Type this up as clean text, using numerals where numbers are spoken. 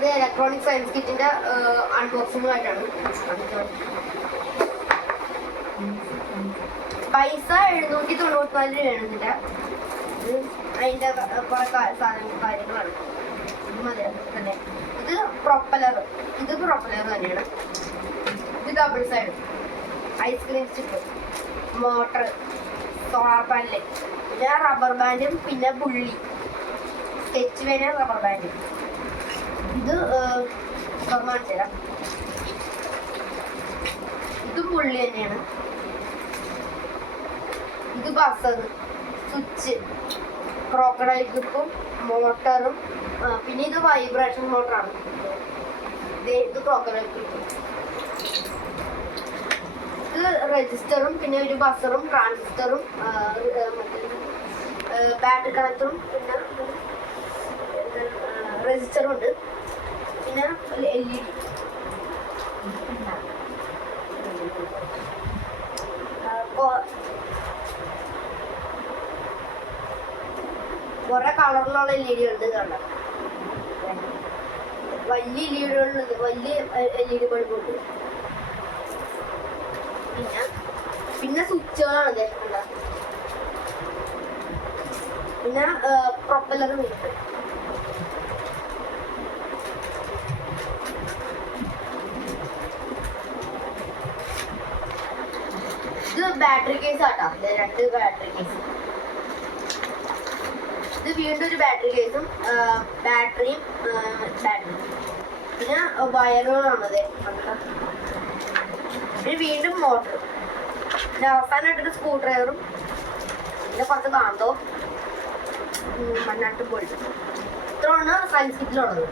അത് electronic science കിറ്റിന്റെ അൺബോക്സിംഗുമായിട്ടാണ്. പൈസ 794 രൂപയാണ് ഇതിന്റെ. അതിന്റെ കുറെ കാര്യങ്ങളാണ്. ഇത് മതി തന്നെ. ഇത് പ്രൊപ്പലർ തന്നെയാണ്. ഇത് double side ice cream stick, motor, solar panel, പിന്നെ റബ്ബർ ബാൻഡും, പിന്നെ പുള്ളി സ്കെച്ച് വേന റബ്ബർ ബാൻഡ്. ഇത് കാണിച്ചു തരാം. ഇത് പുള്ളി തന്നെയാണ്. ഇത് ബസർ, സ്വിച്ച്, ക്രോക്കഡൈൽ ക്ലിപ്പും, മോട്ടറും, പിന്നെ ഇത് വൈബ്രേഷൻ മോട്ടറാണ്. ഇത് ക്രോക്കഡൈൽ ക്ലിപ്പും, ഇത് രജിസ്റ്ററും, പിന്നെ ഒരു ബസറും, ട്രാൻസിസ്റ്ററും, ബാറ്ററി കണക്ടറും, പിന്നെ രജിസ്റ്ററും ഉണ്ട്. പിന്നെ LED, കുറെ കളറിലുള്ള LED ഉണ്ട്. കണ്ട വലിയ LED വലിയ LED ബൾബ് ഉണ്ട്. പിന്നെ സ്വിച്ചുകളാണ്. പിന്നെ പ്രൊപ്പലർ ഉണ്ട്. ഇത് ബാറ്ററി കേസ് ആട്ടോ. 2 ബാറ്ററി കേസ്. ഇത് വീണ്ടും ഒരു ബാറ്ററി കേസും ബാറ്ററിയും പിന്നെ വയറുകളാണത്. പിന്നെ വീണ്ടും മോട്ടർ, പിന്നെ അവസാനമായിട്ടൊരു സ്ക്രൂ ഡ്രൈവറും, പിന്നെ കുറച്ച് കാന്തോ, മണ്ണാട്ട് ബോൾട്ട്. ഇത്രയാണ് സയൻസ് കിറ്റിലുള്ളത്.